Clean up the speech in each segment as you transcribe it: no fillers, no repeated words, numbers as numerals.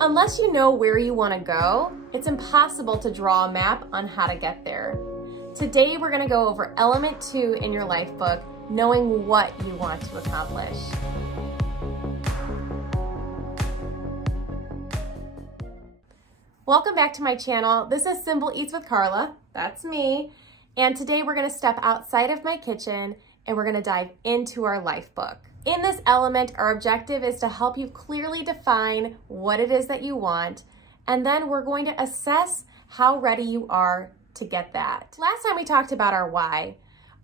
Unless you know where you want to go, it's impossible to draw a map on how to get there. Today, we're going to go over element 2 in your life book, knowing what you want to accomplish. Welcome back to my channel. This is Simple Eats with Carla. That's me. And today we're going to step outside of my kitchen and we're going to dive into our life book. In this element, our objective is to help you clearly define what it is that you want, and then we're going to assess how ready you are to get that. Last time we talked about our why.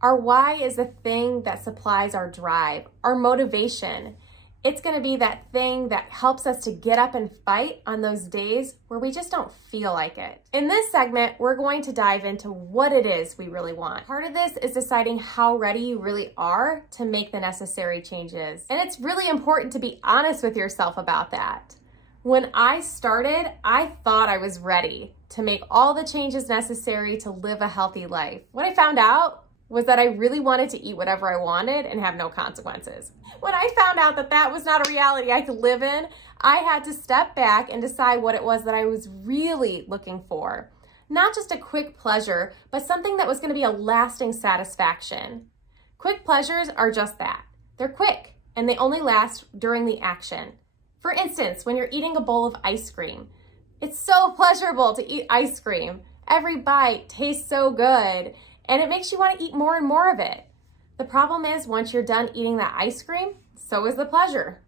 Our why is the thing that supplies our drive, our motivation. It's going to be that thing that helps us to get up and fight on those days where we just don't feel like it. In this segment, we're going to dive into what it is we really want. Part of this is deciding how ready you really are to make the necessary changes. And it's really important to be honest with yourself about that. When I started, I thought I was ready to make all the changes necessary to live a healthy life. What I found out was that I really wanted to eat whatever I wanted and have no consequences. When I found out that that was not a reality I could live in, I had to step back and decide what it was that I was really looking for. Not just a quick pleasure, but something that was going to be a lasting satisfaction. Quick pleasures are just that. They're quick, and they only last during the action. For instance, when you're eating a bowl of ice cream, it's so pleasurable to eat ice cream. Every bite tastes so good, and it makes you want to eat more and more of it. The problem is, once you're done eating that ice cream, so is the pleasure.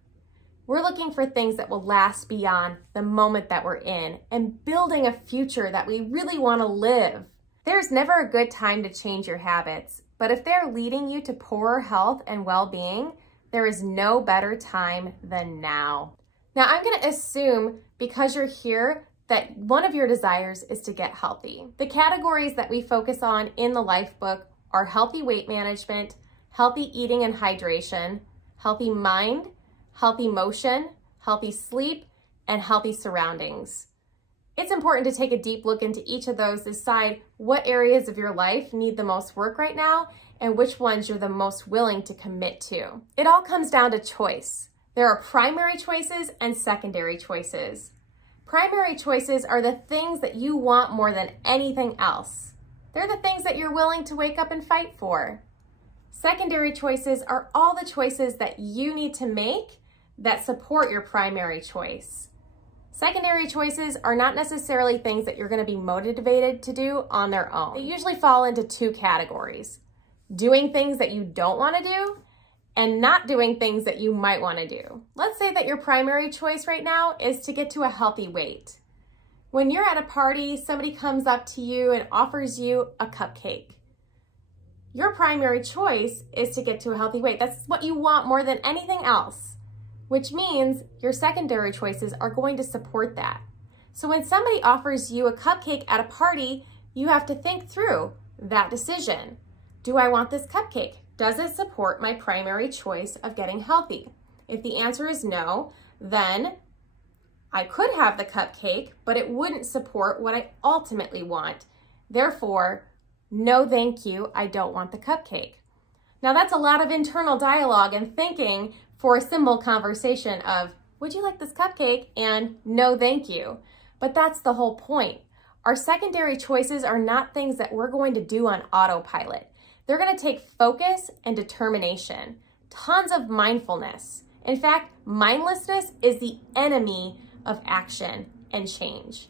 We're looking for things that will last beyond the moment that we're in and building a future that we really want to live. There's never a good time to change your habits, but if they're leading you to poorer health and well-being, there is no better time than now. Now, I'm going to assume because you're here that one of your desires is to get healthy. The categories that we focus on in the life book are healthy weight management, healthy eating and hydration, healthy mind, healthy motion, healthy sleep, and healthy surroundings. It's important to take a deep look into each of those, decide what areas of your life need the most work right now and which ones you're the most willing to commit to. It all comes down to choice. There are primary choices and secondary choices. Primary choices are the things that you want more than anything else. They're the things that you're willing to wake up and fight for. Secondary choices are all the choices that you need to make that support your primary choice. Secondary choices are not necessarily things that you're going to be motivated to do on their own. They usually fall into two categories: doing things that you don't want to do and not doing things that you might want to do. Let's say that your primary choice right now is to get to a healthy weight. When you're at a party, somebody comes up to you and offers you a cupcake. Your primary choice is to get to a healthy weight. That's what you want more than anything else, which means your secondary choices are going to support that. So when somebody offers you a cupcake at a party, you have to think through that decision. Do I want this cupcake? Does it support my primary choice of getting healthy? If the answer is no, then I could have the cupcake, but it wouldn't support what I ultimately want. Therefore, no thank you, I don't want the cupcake. Now that's a lot of internal dialogue and thinking for a simple conversation of, would you like this cupcake? And no thank you. But that's the whole point. Our secondary choices are not things that we're going to do on autopilot. They're going to take focus and determination, tons of mindfulness. In fact, mindlessness is the enemy of action and change.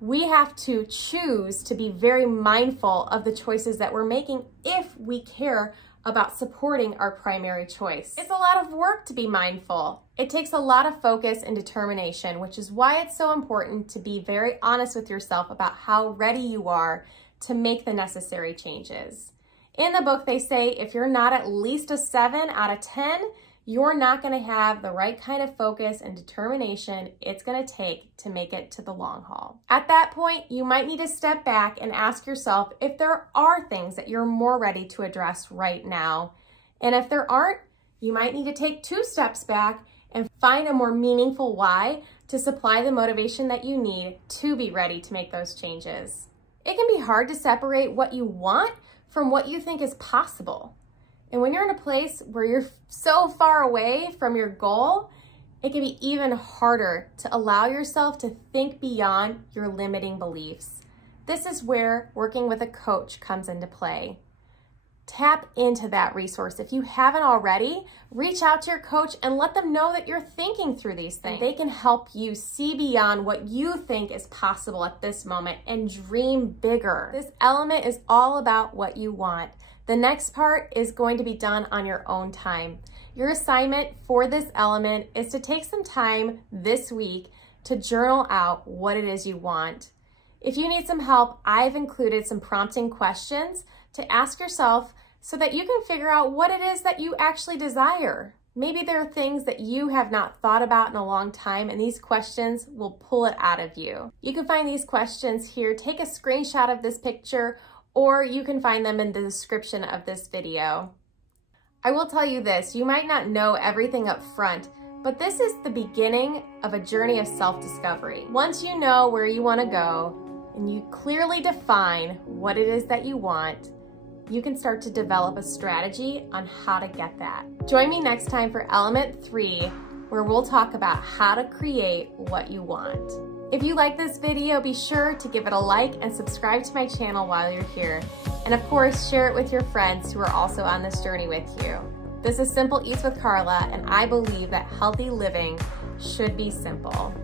We have to choose to be very mindful of the choices that we're making if we care about supporting our primary choice. It's a lot of work to be mindful. It takes a lot of focus and determination, which is why it's so important to be very honest with yourself about how ready you are to make the necessary changes. In the book, they say if you're not at least a 7 out of 10, you're not going to have the right kind of focus and determination it's going to take to make it to the long haul. At that point, you might need to step back and ask yourself if there are things that you're more ready to address right now. And if there aren't, you might need to take 2 steps back and find a more meaningful why to supply the motivation that you need to be ready to make those changes. It can be hard to separate what you want from what you think is possible. And when you're in a place where you're so far away from your goal, it can be even harder to allow yourself to think beyond your limiting beliefs. This is where working with a coach comes into play. Tap into that resource. If you haven't already, reach out to your coach and let them know that you're thinking through these things. They can help you see beyond what you think is possible at this moment and dream bigger. This element is all about what you want. The next part is going to be done on your own time. Your assignment for this element is to take some time this week to journal out what it is you want. If you need some help, I've included some prompting questions to ask yourself so that you can figure out what it is that you actually desire. Maybe there are things that you have not thought about in a long time, and these questions will pull it out of you. You can find these questions here. Take a screenshot of this picture, or you can find them in the description of this video. I will tell you this, you might not know everything up front, but this is the beginning of a journey of self-discovery. Once you know where you want to go, and you clearly define what it is that you want, you can start to develop a strategy on how to get that. Join me next time for element 3, where we'll talk about how to create what you want. If you like this video, be sure to give it a like and subscribe to my channel while you're here. And of course, share it with your friends who are also on this journey with you. This is Simple Eats with Carla, and I believe that healthy living should be simple.